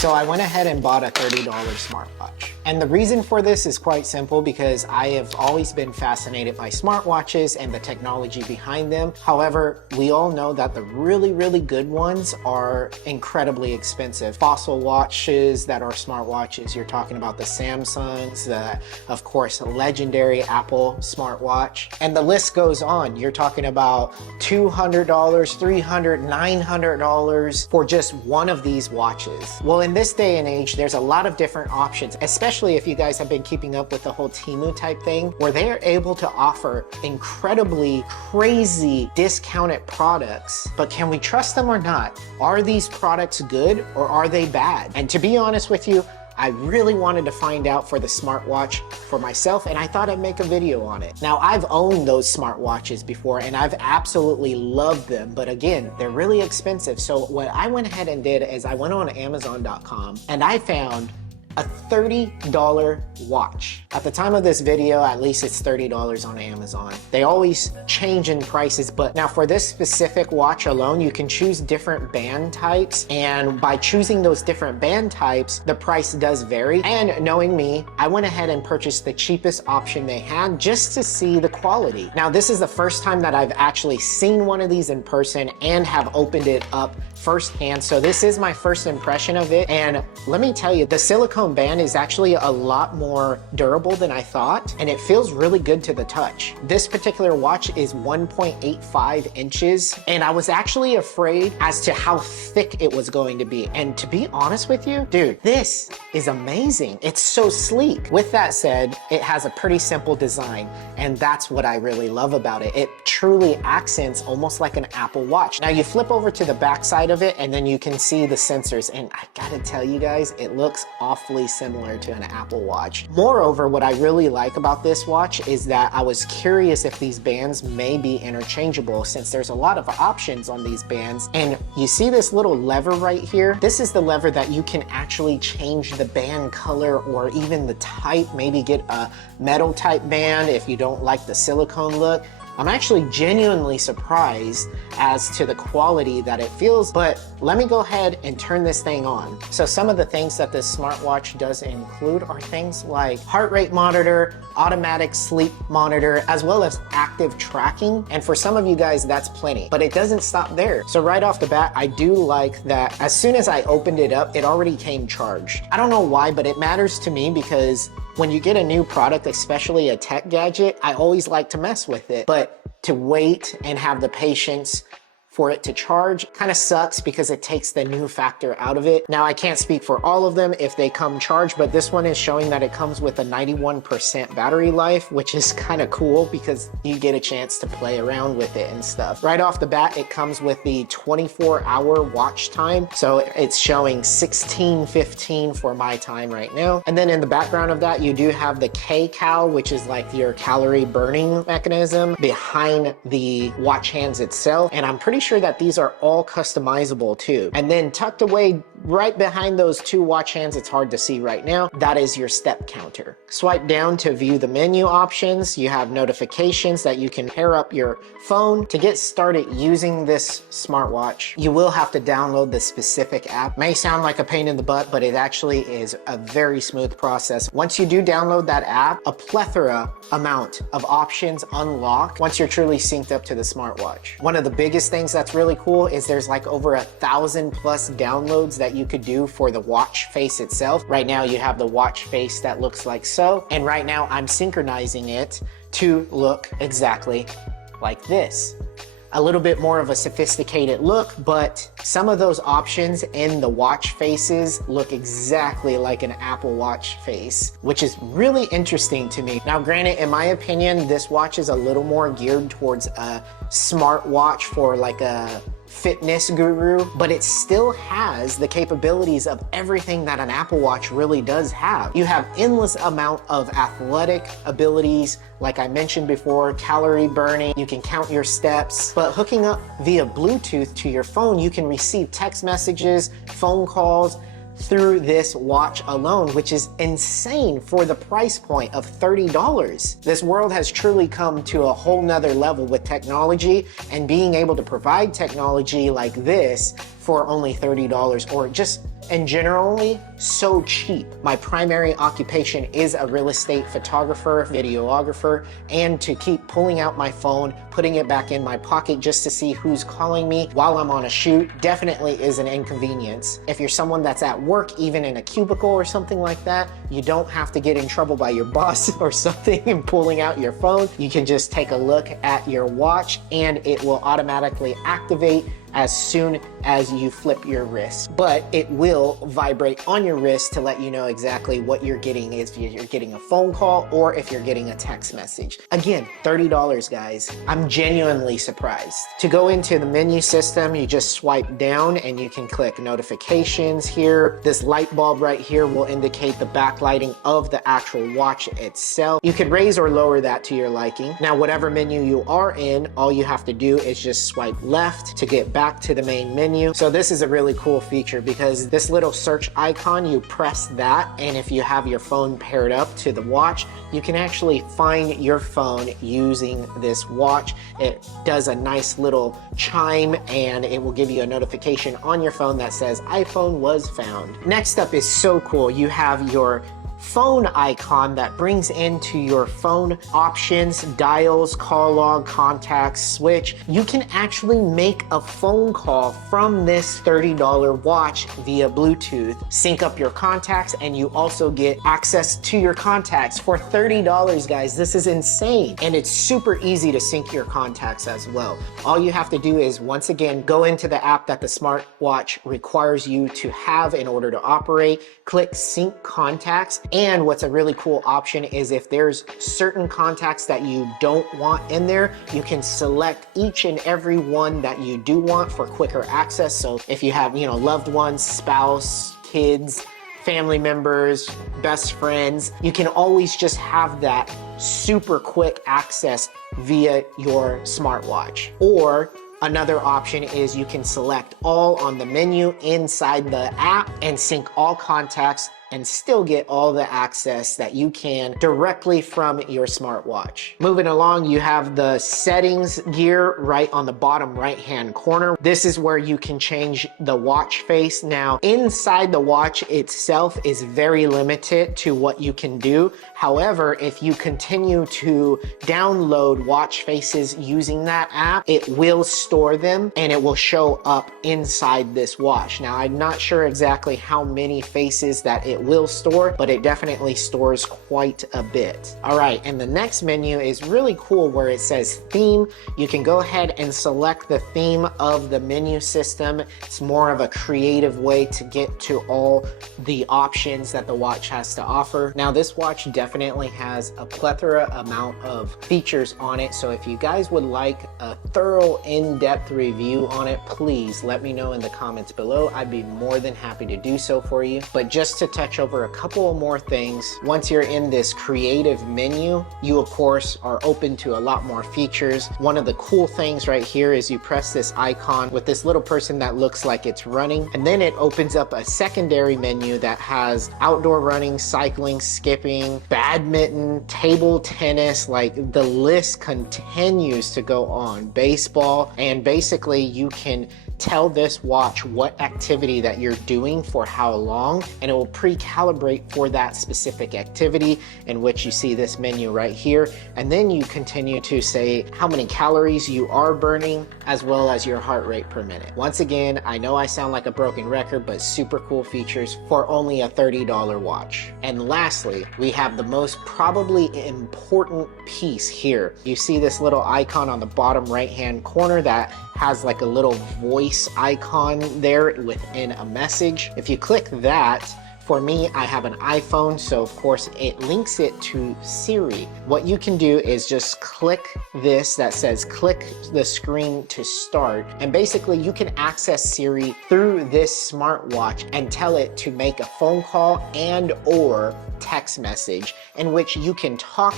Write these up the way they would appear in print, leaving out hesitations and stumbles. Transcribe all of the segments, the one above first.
So I went ahead and bought a $30 smartwatch. And the reason for this is quite simple because I have always been fascinated by smartwatches and the technology behind them. However, we all know that the really, really good ones are incredibly expensive. Fossil watches that are smartwatches, you're talking about the Samsungs, the, of course, legendary Apple smartwatch. And the list goes on. You're talking about $200, $300, $900 for just one of these watches. Well, in this day and age, there's a lot of different options, especially if you guys have been keeping up with the whole Temu type thing, where they're able to offer incredibly crazy discounted products. But can we trust them or not? Are these products good or are they bad? And to be honest with you, I really wanted to find out for the smartwatch for myself, and I thought I'd make a video on it. Now, I've owned those smartwatches before and I've absolutely loved them, but again, they're really expensive. So what I went ahead and did is I went on Amazon.com and I found a $30 watch. At the time of this video, at least it's $30 on Amazon. They always change in prices, but now for this specific watch alone, you can choose different band types, and by choosing those different band types, the price does vary. And knowing me, I went ahead and purchased the cheapest option they had just to see the quality. Now, this is the first time that I've actually seen one of these in person and have opened it up firsthand, so this is my first impression of it. And let me tell you, the silicone band is actually a lot more durable than I thought, and it feels really good to the touch. This particular watch is 1.85 inches, and I was actually afraid as to how thick it was going to be. And to be honest with you, dude, this is amazing. It's so sleek. With that said, it has a pretty simple design, and that's what I really love about it. It truly accents almost like an Apple Watch. Now, you flip over to the back side of it, and then you can see the sensors, and I gotta tell you guys, it looks awfully similar to an Apple Watch. Moreover, what I really like about this watch is that I was curious if these bands may be interchangeable, since there's a lot of options on these bands. And you see this little lever right here? This is the lever that you can actually change the band color or even the type, maybe get a metal type band if you don't like the silicone look. I'm actually genuinely surprised as to the quality that it feels, but let me go ahead and turn this thing on. So some of the things that this smartwatch does include are things like heart rate monitor, automatic sleep monitor, as well as active tracking. And for some of you guys, that's plenty, but it doesn't stop there. So right off the bat, I do like that as soon as I opened it up, it already came charged. I don't know why, but it matters to me because when you get a new product, especially a tech gadget, I always like to mess with it. But to wait and have the patience for it to charge kind of sucks because it takes the new factor out of it. Now, I can't speak for all of them if they come charged, but this one is showing that it comes with a 91% battery life, which is kind of cool because you get a chance to play around with it and stuff. Right off the bat, it comes with the 24-hour watch time. So it's showing 16:15 for my time right now. And then in the background of that, you do have the K-Cal, which is like your calorie burning mechanism behind the watch hands itself. And I'm pretty sure that these are all customizable too. And then tucked away right behind those two watch hands, it's hard to see right now, that is your step counter. Swipe down to view the menu options. You have notifications that you can pair up your phone. To get started using this smartwatch, you will have to download the specific app. May sound like a pain in the butt, but it actually is a very smooth process. Once you do download that app, a plethora amount of options unlock once you're truly synced up to the smartwatch. One of the biggest things that's really cool is there's like over 1,000 plus downloads that you could do for the watch face itself. Right now you have the watch face that looks like so, and right now I'm synchronizing it to look exactly like this. A little bit more of a sophisticated look, but some of those options in the watch faces look exactly like an Apple Watch face, which is really interesting to me. Now, granted, in my opinion, this watch is a little more geared towards a smartwatch for like a fitness guru, but it still has the capabilities of everything that an Apple Watch really does have. You have endless amount of athletic abilities, like I mentioned before, calorie burning, you can count your steps, but hooking up via Bluetooth to your phone, you can receive text messages, phone calls, through this watch alone, which is insane for the price point of $30. This world has truly come to a whole nother level with technology, and being able to provide technology like this for only $30, or just and generally so cheap. My primary occupation is a real estate photographer, videographer, and to keep pulling out my phone, putting it back in my pocket just to see who's calling me while I'm on a shoot definitely is an inconvenience. If you're someone that's at work, even in a cubicle or something like that, you don't have to get in trouble by your boss or something and pulling out your phone. You can just take a look at your watch and it will automatically activate as soon as you flip your wrist. But it will vibrate on your wrist to let you know exactly what you're getting, if you're getting a phone call or if you're getting a text message. Again, $30, guys. I'm genuinely surprised. To go into the menu system, you just swipe down and you can click notifications here. This light bulb right here will indicate the backlighting of the actual watch itself. You could raise or lower that to your liking. Now, whatever menu you are in, all you have to do is just swipe left to get back to the main menu. So this is a really cool feature because this little search icon, you press that, and if you have your phone paired up to the watch, you can actually find your phone using this watch. It does a nice little chime and it will give you a notification on your phone that says iPhone was found. Next up is so cool. You have your phone icon that brings into your phone options, dials, call log, contacts, switch. You can actually make a phone call from this $30 watch via Bluetooth, sync up your contacts, and you also get access to your contacts for $30, guys. This is insane. And it's super easy to sync your contacts as well. All you have to do is, once again, go into the app that the smartwatch requires you to have in order to operate, click sync contacts. And what's a really cool option is if there's certain contacts that you don't want in there, you can select each and every one that you do want for quicker access. So if you have, loved ones, spouse, kids, family members, best friends, you can always just have that super quick access via your smartwatch. Or another option is you can select all on the menu inside the app and sync all contacts and still get all the access that you can directly from your smartwatch. Moving along, you have the settings gear right on the bottom right-hand corner. This is where you can change the watch face. Now, inside the watch itself is very limited to what you can do. However, if you continue to download watch faces using that app, it will store them and it will show up inside this watch. Now, I'm not sure exactly how many faces that it will store, but it definitely stores quite a bit. All right, and the next menu is really cool where it says theme. You can go ahead and select the theme of the menu system. It's more of a creative way to get to all the options that the watch has to offer. Now, this watch definitely has a plethora amount of features on it, so if you guys would like a thorough in-depth review on it, please let me know in the comments below. I'd be more than happy to do so for you. But just to touch over a couple more things, once you're in this creative menu, you of course are open to a lot more features. One of the cool things right here is you press this icon with this little person that looks like it's running, and then it opens up a secondary menu that has outdoor running, cycling, skipping, badminton, table tennis, like the list continues to go on, baseball, and basically you can tell this watch what activity that you're doing for how long, and it will pre-calibrate for that specific activity, in which you see this menu right here. And then you continue to say how many calories you are burning, as well as your heart rate per minute. Once again, I know I sound like a broken record, but super cool features for only a $30 watch. And lastly, we have the most probably important piece here. You see this little icon on the bottom right-hand corner that has like a little voice icon there within a message. If you click that, for me, I have an iPhone, so of course it links it to Siri. What you can do is just click this that says click the screen to start, and basically you can access Siri through this smartwatch and tell it to make a phone call and or text message, in which you can talk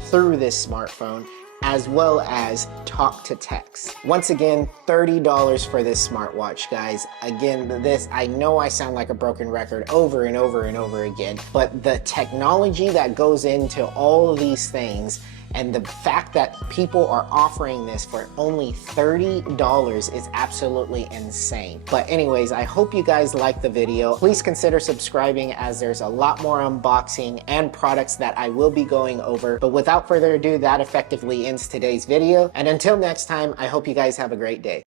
through this smartphone as well as talk to text. Once again, $30 for this smartwatch, guys. Again, this, I know I sound like a broken record over and over and over again, but the technology that goes into all of these things And the fact that people are offering this for only $30 is absolutely insane. But anyways, I hope you guys liked the video. Please consider subscribing, as there's a lot more unboxing and products that I will be going over. But without further ado, that effectively ends today's video. And until next time, I hope you guys have a great day.